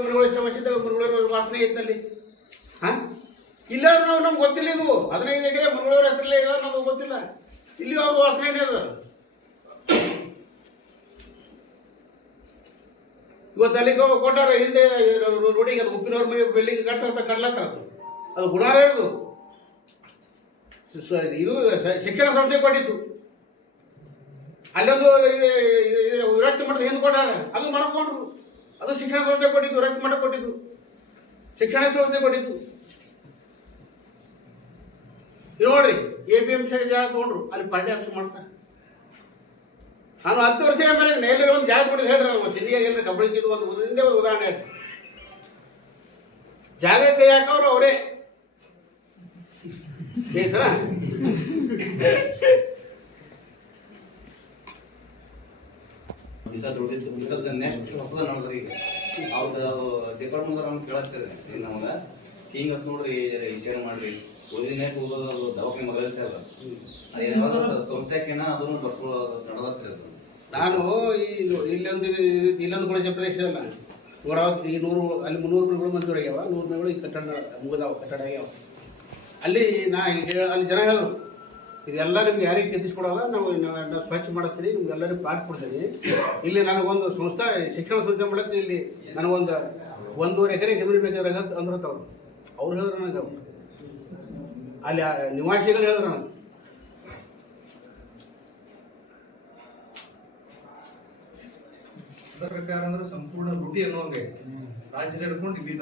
ಮೃಗಗಳ ಸಮಸ್ಯೆ ಇದ್ದಾಗ ಮೃಗಗಳ ವಾಸನೆ ಇತ್ತಲ್ಲಿ ಹಾ? ಇಲ್ಲ ನಾವು ನಮ್ಗೆ ಗೊತ್ತಿಲ್ಲ ಇದು. ಹದಿನೈದು ಎಕರೆ ಮಂಗಳೂರು ಹೆಸರಲ್ಲೇ ಇದೆ ನಮಗೆ ಗೊತ್ತಿಲ್ಲ. ಇಲ್ಲಿ ಅವ್ರ ವಾಸನೆ ಅದ ಇವತ್ತು ಅಲ್ಲಿ ಕೊ- ಕೊಟ್ಟಾರ, ಹಿಂದೆ ರೋಡಿಗೆ ಅದು ಉಪ್ಪಿನವ್ರ ಮನೆ ಬಿಲ್ಡಿಂಗ್ ಕಟ್ಟ ಕಟ್ಲತ್ತಾರ ಅದು. ಅದು ಗುಣಾರ ಇರೋದು. ಇದು ಶಿಕ್ಷಣ ಸಂಸ್ಥೆ ಕೊಟ್ಟಿತ್ತು ಅಲ್ಲೊಂದು ವಿರಕ್ತಿ ಮಠದ ಹಿಂದೆ ಕೊಟ್ಟಾರ. ಅದು ಮರಕೊಂಡ್ರು ಅದು ಶಿಕ್ಷಣ ಸಂಸ್ಥೆ ಕೊಟ್ಟಿದ್ದು ರಕ್ತ ಮಠ ಕೊಟ್ಟಿದ್ದು ಶಿಕ್ಷಣ ಸಂಸ್ಥೆ ಕೊಟ್ಟಿದ್ದು ನೋಡ್ರಿ ಎ ಪಿ ಎಂ ಸಿ ಜಾಗ ತಗೊಂಡ್ರು, ಅಲ್ಲಿ ಪಾಠ್ಯಾಂಶ ಮಾಡ್ತಾರೆ. ನಾನು ಹತ್ತು ವರ್ಷ ಮೇಲೆ ಎಲ್ಲರೂ ಒಂದು ಜಾಗ ಕೊಟ್ಟಿದ್ದು ಹೇಳ್ರಿ ನಾವು ಸಿಂಧಿಯಾಗ ಎಲ್ಲರೂ ಕಬಳಿಸಿದ್ದು ಒಂದು ಹಿಂದೆ ಒಂದು ಉದಾಹರಣೆ ಹೇಳ್ರಿ. ಜಾಗ ಕೈ ಹಾಕವ್ರು ಅವರೇ. ಈ ಥರ ಬಿಸದ್ ಉಳಿದಿದ್ದು ನೆಕ್ಸ್ಟ್ ಹೊಸದ ನೋಡ್ರಿ. ಈಗ ಅವ್ರದ್ದು ಅದು ಡೆಕೋರ್ ಮುಂದೆ ನಮ್ಗೆ, ಹಿಂಗೆ ಹಿಂಗ ನೋಡ್ರಿ ವಿಚಾರ ಮಾಡ್ರಿ. ನೆಟ್ ಹೋಗೋದು ದವಾಖಾನೆ ಮೊದಲೇ ಸೇರ ಅದೇನಾದ್ರು ಸಂಸ್ಥೆಕೇನ ಅದನ್ನು ಬಸ್ಗಳು ನಡೆದತ್ರಿ ನಾನು ಈ ಇಲ್ಲೊಂದು ಇಲ್ಲೊಂದು ಕೊಳಚೆ ಪ್ರದೇಶದಲ್ಲ ನೂರ ಈ ನೂರು ಅಲ್ಲಿ ಮುನ್ನೂರು ಮನೆಗಳು ಮಂಜೂರು ಆಗ್ಯಾವ. ನೂರು ಮನೆಗಳು ಈ ಕಟ್ಟಡ ಮುಗಿದಾವ, ಕಟ್ಟಡ ಆಗ್ಯಾವ. ಅಲ್ಲಿ ನಾ ಅಲ್ಲಿ ಜನ ಹೇಳಿದ್ರು ಇದೆಲ್ಲ ನಿಮ್ಗೆ ಯಾರಿಗೆ ಕೆತ್ತಿಸ್ಕೊಡಲ್ಲ, ನಾವು ನಾವು ಸ್ವಚ್ಛ ಮಾಡಿಸ್ತೀನಿ ನಿಮ್ಗೆ ಎಲ್ಲರಿಗೂ ಪಾಠ ಕೊಡ್ತೀನಿ ಇಲ್ಲಿ ನನಗೊಂದು ಸಂಸ್ಥೆ, ಶಿಕ್ಷಣ ಸಂಸ್ಥೆ ಮಾಡಕ್ಕೆ ಇಲ್ಲಿ ನನಗೊಂದು ಒಂದೂವರೆ ಎಕರೆ ಜಮೀನು ಬೇಕಾದ್ರೆ ಅಂದ್ರೆ ಅವ್ರು ಅವ್ರು ಹೇಳಿದ್ರು ನನಗೆ ಅಲ್ಲಿ ನಿವಾಸಿಗಳು ಹೇಳಿದ್ರು ನನಗೆ. ಪ್ರಕಾರ ಅಂದ್ರೆ ಸಂಪೂರ್ಣ ಲುಟಿ ಅನ್ನೋಂಗೆ. ರಾಜ್ಯದ ಹಿಡ್ಕೊಂಡು ಇಲ್ಲಿ